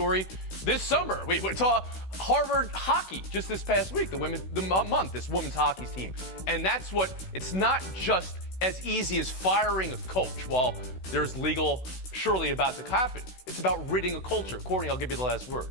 story this summer. We saw Harvard hockey just this past week, this women's hockey team. And that's what, it's not just as easy as firing a coach while there's legal surely about to happen. It's about ridding a culture. Courtney, I'll give you the last word.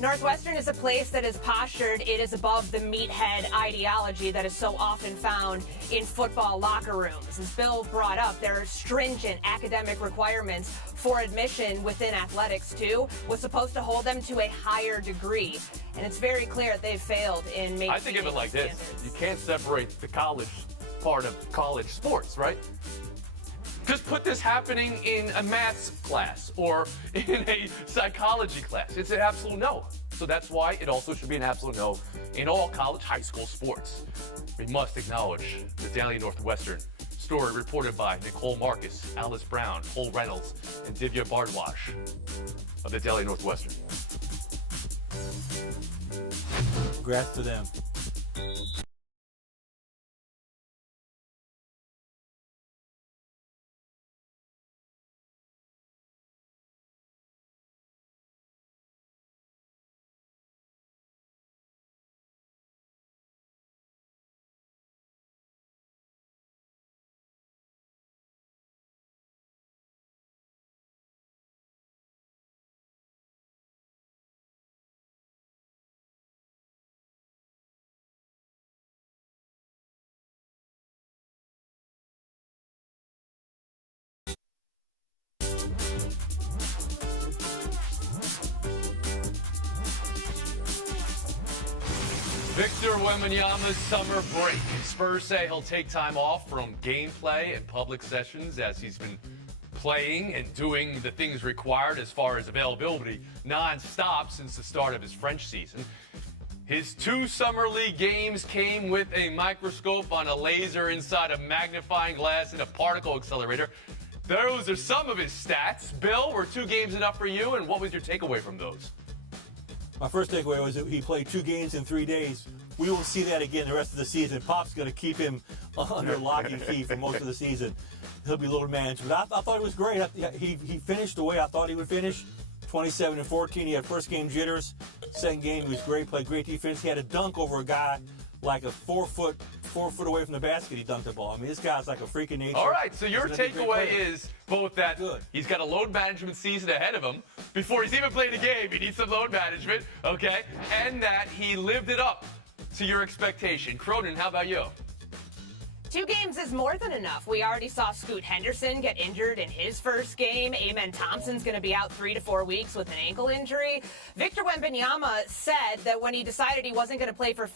Northwestern is a place that is postured. It is above the meathead ideology that is so often found in football locker rooms. As Bill brought up, there are stringent academic requirements for admission within athletics, too, was supposed to hold them to a higher degree. And it's very clear that they've failed in making I think of it like this. You can't separate the college part of college sports, right? Just put this happening in a maths class or in a psychology class. It's an absolute no. So that's why it also should be an absolute no in all college, high school sports. We must acknowledge the Daily Northwestern story reported by Nicole Marcus, Alice Brown, Cole Reynolds, and Divya Bardwash of the Daily Northwestern. Congrats to them. Victor Wembanyama's summer break. Spurs say he'll take time off from gameplay and public sessions as he's been playing and doing the things required as far as availability non-stop since the start of his French season. His 2 summer league games came with a microscope on a laser inside a magnifying glass and a particle accelerator. Those are some of his stats. Bill, were 2 games enough for you, and what was your takeaway from those? My first takeaway was that he played 2 games in 3 days. We won't see that again the rest of the season. Pop's going to keep him under lock and key for most of the season. He'll be a little managed. But I thought it was great. He finished the way I thought he would finish. 27-14. He had first game jitters. Second game, he was great. Played great defense. He had a dunk over a guy like a 4 foot away from the basket. He dunked the ball. I mean, this guy's like a freak of nature. All right, so your takeaway is both that he's got a load management season ahead of him before he's even played a game. He needs some load management, okay? And that he lived it up to your expectation. Cronin, how about you? 2 games is more than enough. We already saw Scoot Henderson get injured in his first game. Amen Thompson's going to be out 3 to 4 weeks with an ankle injury. Victor Wembanyama said that when he decided he wasn't going to play for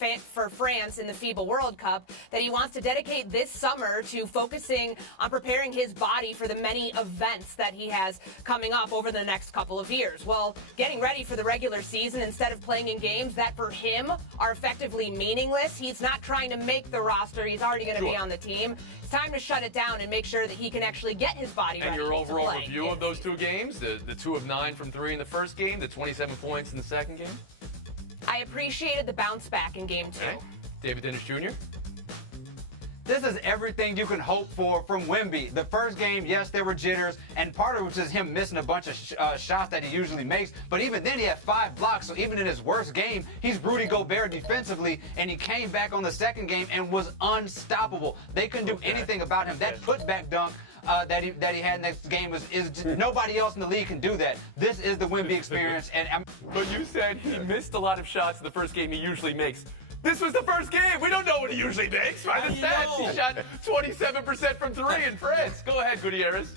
France in the FIBA World Cup, that he wants to dedicate this summer to focusing on preparing his body for the many events that he has coming up over the next couple of years. Well, getting ready for the regular season instead of playing in games that for him are effectively meaningless. He's not trying to make the roster. He's already going to be on the team. It's time to shut it down and make sure that he can actually get his body ready. And your overall review of those 2 games, the 2 of 9 from 3 in the first game, the 27 points in the second game? I appreciated the bounce back in game 2. Okay. David Dennis Jr.? This is everything you can hope for from Wemby. The first game, yes, there were jitters, and part of it was just him missing a bunch of shots that he usually makes. But even then, he had 5 blocks, so even in his worst game, he's Rudy Gobert defensively, and he came back on the second game and was unstoppable. They couldn't do anything about him. That putback dunk that he had next game is nobody else in the league can do that. This is the Wemby experience. But you said he missed a lot of shots in the first game he usually makes. This was the first game. We don't know what he usually makes, right? The stats, he shot 27% from 3 in France. Go ahead, Gutierrez.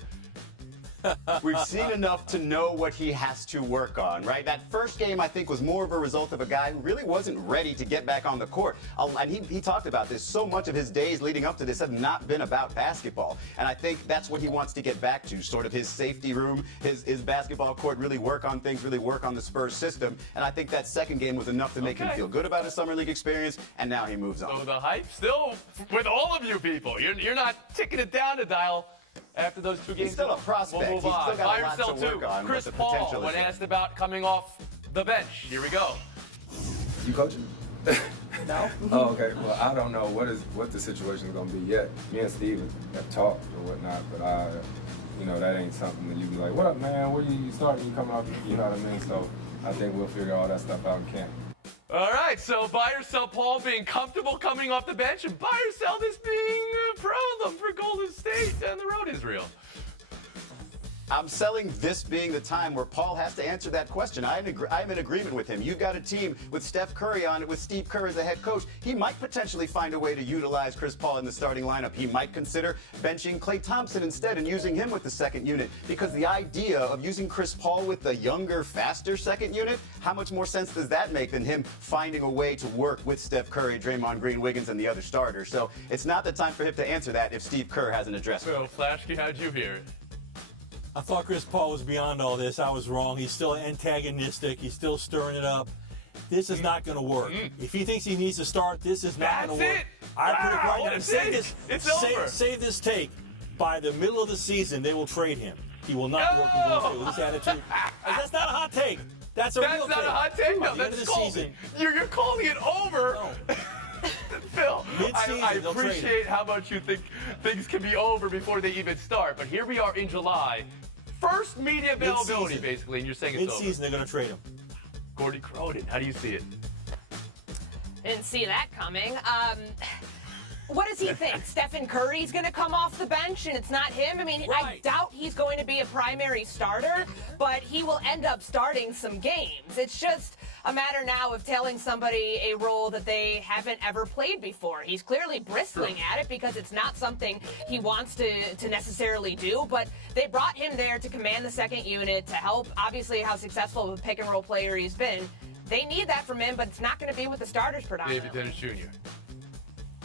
We've seen enough to know what he has to work on, right? That first game, I think, was more of a result of a guy who really wasn't ready to get back on the court. And he talked about this. So much of his days leading up to this have not been about basketball. And I think that's what he wants to get back to, sort of his safety room, his basketball court, really work on things, really work on the Spurs system. And I think that second game was enough to make him feel good about his summer league experience, and now he moves on. So the hype still with all of you people. You're not ticking it down to dial after those 2 games. He's still a prospect. We'll move He's on. still got Buy a or lot sell to work too. on. Chris The Paul, potential when is asked about coming off the bench. Here we go. You coaching? No. Oh, okay. Well, I don't know what the situation is going to be yet. Me and Steve have talked or whatnot, but you know, that ain't something that you be like, what up, man? Where you starting? You coming off? You know what I mean? So I think we'll figure all that stuff out in camp. All right, so buy or sell Paul being comfortable coming off the bench, and buy or sell this being a problem for Golden State down the road, Israel. I'm selling this being the time where Paul has to answer that question. I'm in agreement with him. You've got a team with Steph Curry on it, with Steve Kerr as the head coach. He might potentially find a way to utilize Chris Paul in the starting lineup. He might consider benching Klay Thompson instead and using him with the second unit, because the idea of using Chris Paul with the younger, faster second unit, how much more sense does that make than him finding a way to work with Steph Curry, Draymond Green, Wiggins, and the other starters? So it's not the time for him to answer that if Steve Kerr hasn't addressed it. So, Flashkey, how'd you hear it? I thought Chris Paul was beyond all this. I was wrong. He's still antagonistic. He's still stirring it up. This is not going to work. If he thinks he needs to start, this is not going to work. It. I put it Wow, right what now. a Say take. this. It's say, over. say this take. By the middle of the season, they will trade him. He will not work with Golden State with this attitude. And that's not a hot take. That's a real That's take. not a hot take, By though. the end That's of the cold. season, You're calling it over. no. Phil, Mid-season, I they'll trade appreciate how much you think things can be over before they even start, but here we are in July. First media availability, Mid-season. basically, and you're saying it's over. Mid-season, they're going to trade him. Gordy Cronin, how do you see it? Didn't see that coming. What does he think? Stephen Curry's going to come off the bench and it's not him? I mean, I Right. doubt he's going to be a primary starter, but he will end up starting some games. It's just a matter now of telling somebody a role that they haven't ever played before. He's clearly bristling at it because it's not something he wants to necessarily do, but they brought him there to command the second unit, to help, obviously, how successful of a pick-and-roll player he's been. They need that from him, but it's not going to be with the starters predominantly. David Dennis Jr.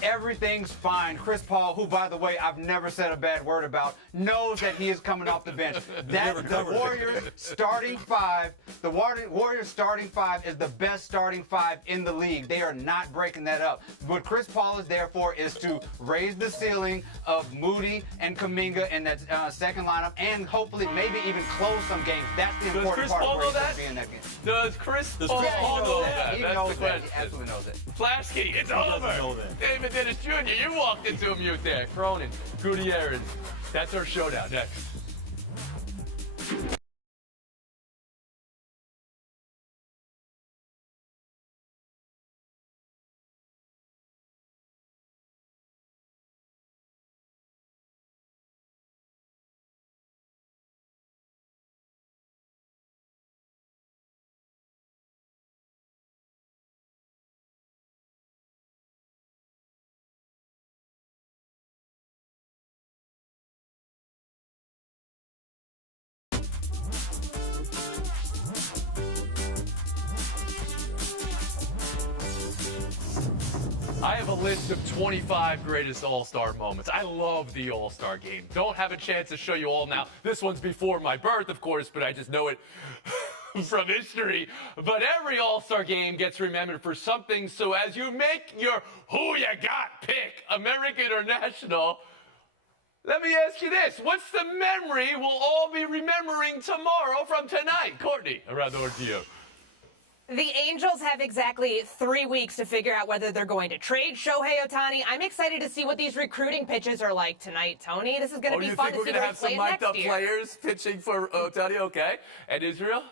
Everything's fine. Chris Paul, who, by the way, I've never said a bad word about, knows that he is coming off the bench. Never The covered it. Warriors starting five, the Warriors starting five is the best starting five in the league. They are not breaking that up. What Chris Paul is there for is to raise the ceiling of Moody and Kuminga in that second lineup, and hopefully maybe even close some games. That's the Does important Chris part Paul of where know he's going that? to be in that game. Does Chris Does Paul Chris Paul know that? He That's knows the that. question. He absolutely knows it. Flashkey, it's doesn't over. know that. David Dennis Jr., you walked into a mute there. Cronin, Gutierrez. That's our showdown next. I have a list of 25 greatest All-Star moments. I love the All-Star game. Don't have a chance to show you all now. This one's before my birth, of course, but I just know it from history. But every All-Star game gets remembered for something. So as you make your who you got pick, American or national, let me ask you this. What's the memory we'll all be remembering tomorrow from tonight? Courtney, around the horn to you. The Angels have exactly 3 weeks to figure out whether they're going to trade Shohei Ohtani. I'm excited to see what these recruiting pitches are like tonight, Tony. This is going to be you fun think to we're see going to where have he some plays mic'd next up year. players pitching for Ohtani? Okay. And Israel?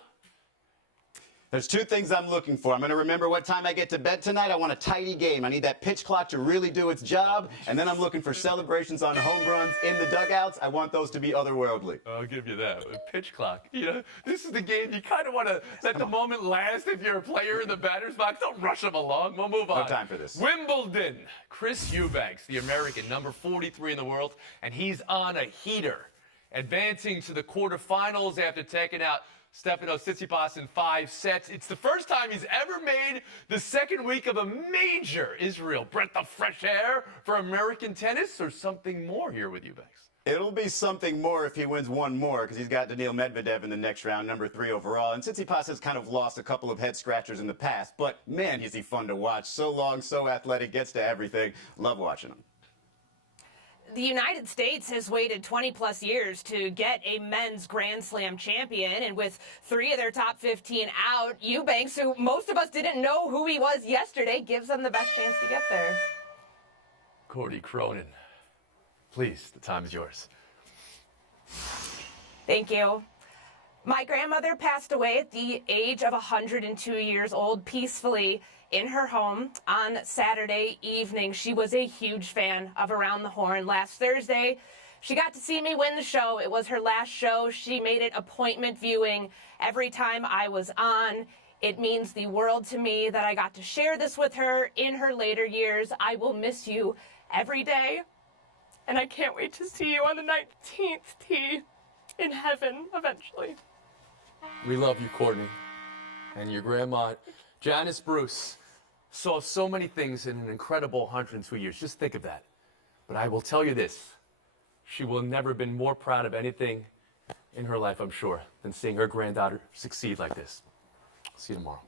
There's two things I'm looking for. I'm going to remember what time I get to bed tonight. I want a tidy game. I need that pitch clock to really do its job. And then I'm looking for celebrations on home runs in the dugouts. I want those to be otherworldly. I'll give you that. A pitch clock. You know, this is the game you kind of want to let the moment last if you're a player in the batter's box. Don't rush them along. We'll move on. No time for this. Wimbledon. Chris Eubanks, the American, number 43 in the world, and he's on a heater. Advancing to the quarterfinals after taking out Stefanos Tsitsipas in 5 sets. It's the first time he's ever made the second week of a major. Israel, breath of fresh air for American tennis, or something more here with Eubanks? It'll be something more if he wins one more, because he's got Daniil Medvedev in the next round, number 3 overall. And Tsitsipas has kind of lost a couple of head scratchers in the past, but man, is he fun to watch. So long, so athletic, gets to everything. Love watching him. The United States has waited 20-plus years to get a men's Grand Slam champion, and with 3 of their top 15 out, Eubanks, who most of us didn't know who he was yesterday, gives them the best chance to get there. Cordy Cronin, please, the time is yours. Thank you. My grandmother passed away at the age of 102 years old peacefully in her home on Saturday evening. She was a huge fan of Around the Horn. Last Thursday, she got to see me win the show. It was her last show. She made it appointment viewing every time I was on. It means the world to me that I got to share this with her in her later years. I will miss you every day, and I can't wait to see you on the 19th tee in heaven eventually. We love you, Courtney. And your grandma, Janice Bruce, saw so many things in an incredible 102 years. Just think of that. But I will tell you this. She will never have been more proud of anything in her life, I'm sure, than seeing her granddaughter succeed like this. See you tomorrow.